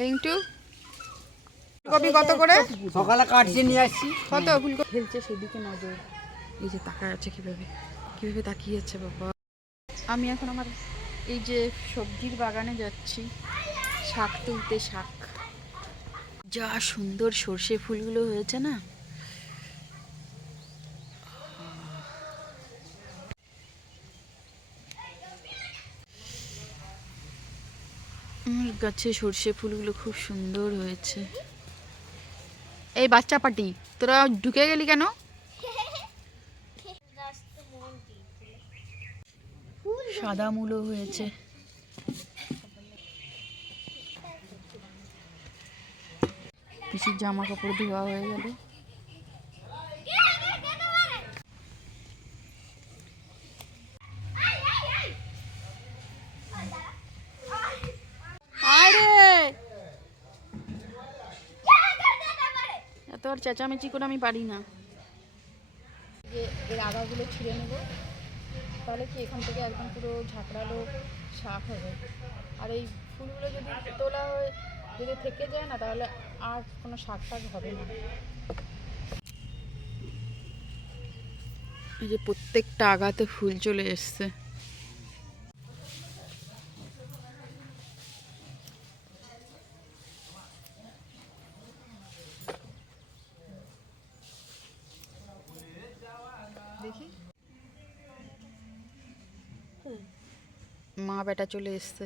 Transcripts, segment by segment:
লিংটু ফুলকপি কত করে? সকালে কাটছে নিয়ে আসছি। কত? ফুলকপি। ফেলছে সেদিকে নজর। এই যে তাকায় আছে কীভাবে? কীভাবে তাকিয়ে আছে বাবা? আমি এখন আমার এই যে সবজির বাগানে যাচ্ছি শাক তুলতে শাক। যা সুন্দর সর্ষে ফুলগুলো হয়েছে না আমার গাছে সর্ষে ফুলগুলো খুব সুন্দর হয়েছে। এই বাচ্চা পাটি তোরা ঢুকে গেলি কেন? সাদা মূলো হয়েছে। কিছু জামা কাপড় ধোয়া হয়ে গেল আরে এত আর চেঁচামেচি করে আমি পারি না। যে এর আগাগুলো ছিঁড়ে নেব তাহলে কি এখান থেকে একদম পুরো ঝাঁকড়ালো শাক হবে? আর এই ফুলগুলো যদি তোলা হয়ে যদি থেকে যায় না তাহলে আর কোনো শাক টাক হবে না। এই যে প্রত্যেকটা আগাতে ফুল চলে এসছে দেখি মা বেটা চলে এসছে।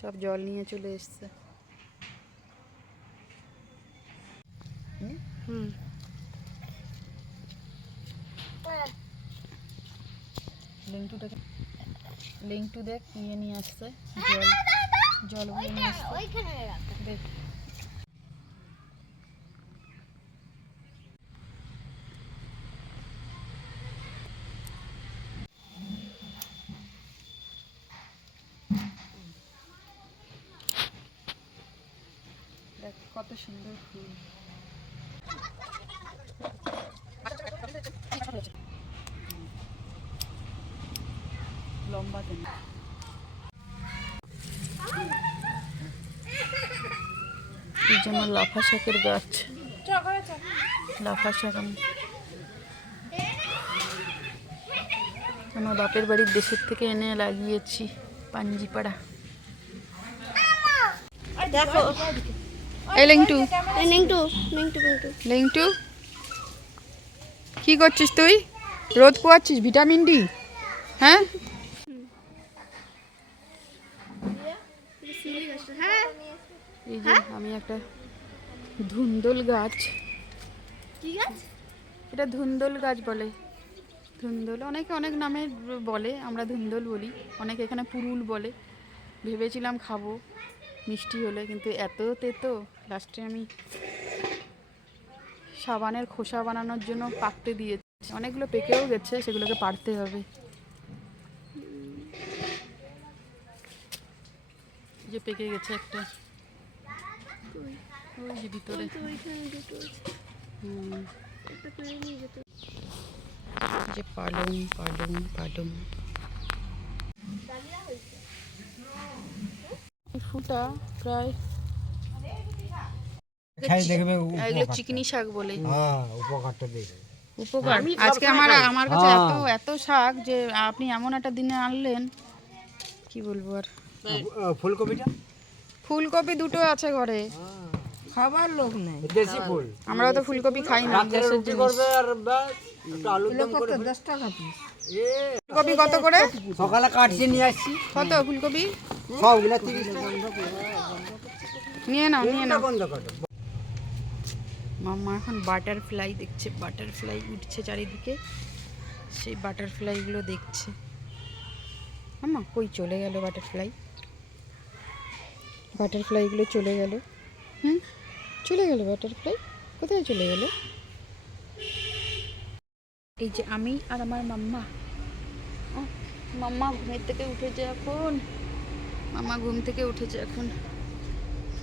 সব জল নিয়ে চলে এসছে। হুম। লিঙ্কটুটাকে লিঙ্কটু দেখ নিয়ে নিয়ে আসছে। জল জলগুলো নিয়ে আসছে। ওইখানে রাখ। দেখ। দেখ কত সুন্দর ফুল। লম্বা কেন? এই জন্য লাফা শাকের গাছ। লাফা শাক আমার বাপের বাড়ির দেশের থেকে এনে লাগিয়েছি পাঞ্জিপাড়া। দেখো। এই লিংটু। লিংটু কি করছিস তুই? রোদ পোয়াচ্ছিস ভিটামিন ডি? হ্যাঁ? হ্যাঁ এই যে আমি একটা ধুন্দল গাছ। কি গাছ? এটা ধুন্দল গাছ বলে। ধুন্দল অনেকে অনেক নামে বলে আমরা ধুন্দল বলি। অনেকে এখানে পুরুল বলে। ভেবেছিলাম খাব মিষ্টি হলে কিন্তু এত তেতো লাস্টে আমি সাবানের খোসা বানানোর জন্য পাকতে দিয়েছি। অনেকগুলো পেকেও গেছে সেগুলোকে পাড়তে হবে। যে পেকে গেছে একটা। ওই যে ভিতরে। যে পালং পালং পালং। ফুলটা প্রায় খাই দেখবে এগুলো চিকনি শাক বলে। হ্যাঁ উপকারটা দেখবে উপকার। আজকে আমার আমার কাছে এত এত শাক যে আপনি এমন একটা দিনে আনলেন কি বলব আর? ফুলকপিটা? ফুলকপি দুটো আছে ঘরে। খাবার লোক নেই। দেশি ফুল। আমরা তো ফুলকপি খাই না রাতে রুটি করবে আর ব্যাস একটু আলুর দম করে দশ টাকা পিস ফুলকপি কত করে? সকালে কাটছি নিয়ে আসছি। কত ফুলকপি? সবগুলা তিরিশ টাকা। নিয়ে নাও নিয়ে নাও। বন্ধ করো। মাম্মা এখন বাটারফ্লাই দেখছে, বাটারফ্লাই উঠছে চারিদিকে। সেই বাটারফ্লাইগুলো দেখছে। মাম্মা, কই চলে গেল বাটারফ্লাই? বাটারফ্লাইগুলো চলে গেল। হুম? চলে গেল বাটারফ্লাই? কোথায় চলে গেল? এই যে আমি আর আমার মাম্মা। মাম্মা ঘুমের থেকে উঠেছে এখন। মাম্মা ঘুম থেকে উঠেছে এখন।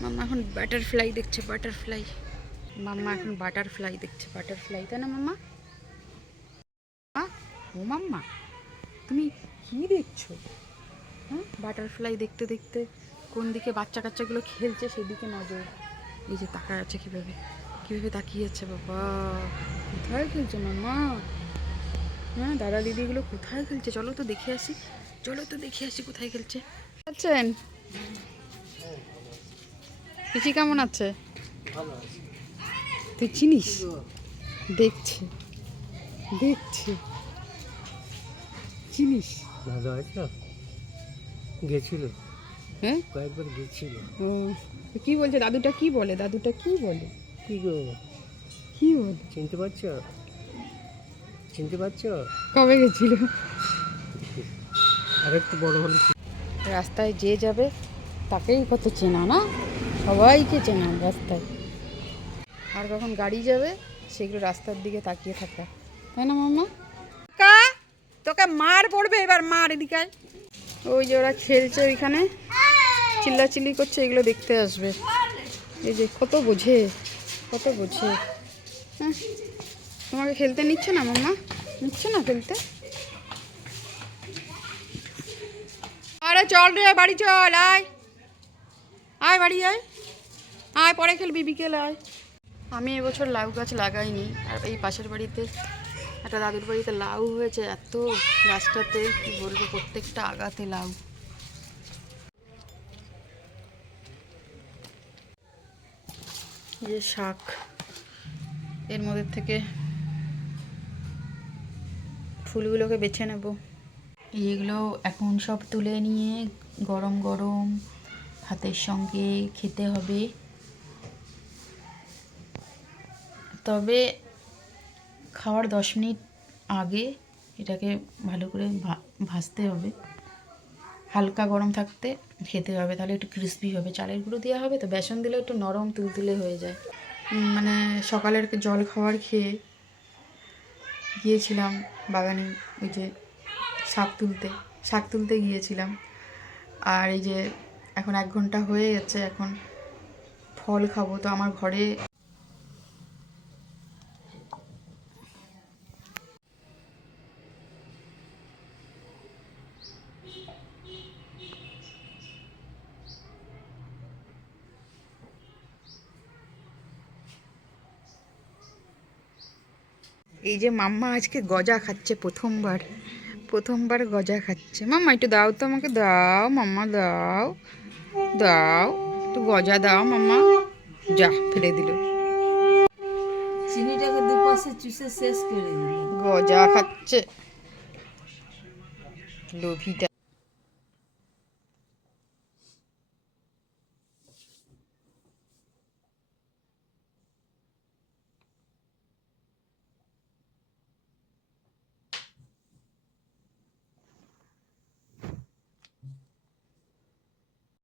মাম্মা এখন বাটারফ্লাই দেখছে, বাটারফ্লাই। মাম্মা এখন বাটারফ্লাই দেখছে বাটারফ্লাই তাই না, মাম্মা? ও মাম্মা, তুমি কি দেখছ? হ্যাঁ বাটারফ্লাই দেখতে দেখতে কোন দিকে বাচ্চা কাচ্চাগুলো খেলছে সেদিকে নজর। এই যে তাকায় আছে কীভাবে? কীভাবে তাকিয়ে আছে, বাবা? কোথায় খেলছে মাম্মা? হ্যাঁ দাদা দিদিগুলো কোথায় খেলছে? চলো তো দেখে আসি। চলো তো দেখে আসি কোথায় খেলছে। আছেন? পিসি কেমন আছে। তুই চিনিস? দেখছি। দেখছি। চিনিস? ভালো আছে গেছিল। হ্যাঁ? কয়েকবার গেছিল। ও কি বলছে? দাদুটা কি বলে? দাদুটা কি বলে? কি গো? কি বলে? চিনতে পারছ? চিনতে পারছ? কবে গেছিল? আর একটু বড় হলে রাস্তায় যে যাবে তাকেই কত চেনা না? সবাইকে চেনা রাস্তায়। আর কখন গাড়ি যাবে সেগুলো রাস্তার দিকে তাকিয়ে থাকা। তাই না মাম্মা? কা তোকে মার পড়বে এবার মার এদিকে ওই যে ওরা খেলছে ওইখানে চিল্লাচিল্লি করছে এগুলো দেখতে আসবে। এই যে কত বোঝে কত বোঝে। হ্যাঁ তোমাকে খেলতে নিচ্ছে না মাম্মা? নিচ্ছে না খেলতে? আরে চল রে বাড়ি চল আয়। আয় বাড়ি আয়। আয় পরে খেলবি বিকেল আয়। আমি এবছর লাউ গাছ লাগাইনি। আর এই পাশের বাড়িতে একটা দাদুর বাড়িতে লাউ হয়েছে, এত গাছটাতে, কি বলব, প্রত্যেকটা আগাতে লাউ। যে শাক, এর মধ্যে থেকে ফুলগুলোকে বেছে নেব। এইগুলো এখন সব তুলে নিয়ে গরম গরম ভাতের সঙ্গে খেতে হবে। তবে খাওয়ার দশ মিনিট আগে এটাকে ভালো করে ভাজতে হবে। হালকা গরম থাকতে খেতে হবে, তাহলে একটু ক্রিস্পি হবে। চালের গুঁড়ো দেওয়া হবে তো, বেসন দিলে একটু নরম তুলতুলে হয়ে যায়। মানে সকালের জল খাওয়ার খেয়ে গিয়েছিলাম বাগানে ওই যে শাক তুলতে শাক তুলতে গিয়েছিলাম। আর এই যে এখন এক ঘণ্টা হয়ে যাচ্ছে, এখন ফল খাব। তো আমার ঘরে এই যে মাম্মা আজকে গজা খাচ্ছে প্রথমবার প্রথমবার গজা খাচ্ছে। মাম্মা একটু দাও তো আমাকে দাও মাম্মা দাও দাও একটু গজা দাও মাম্মা। যা ফেলে দিল। চিনিটাকে দুপাশে চুষে শেষ করে দিল। গজা খাচ্ছে। লোভিটা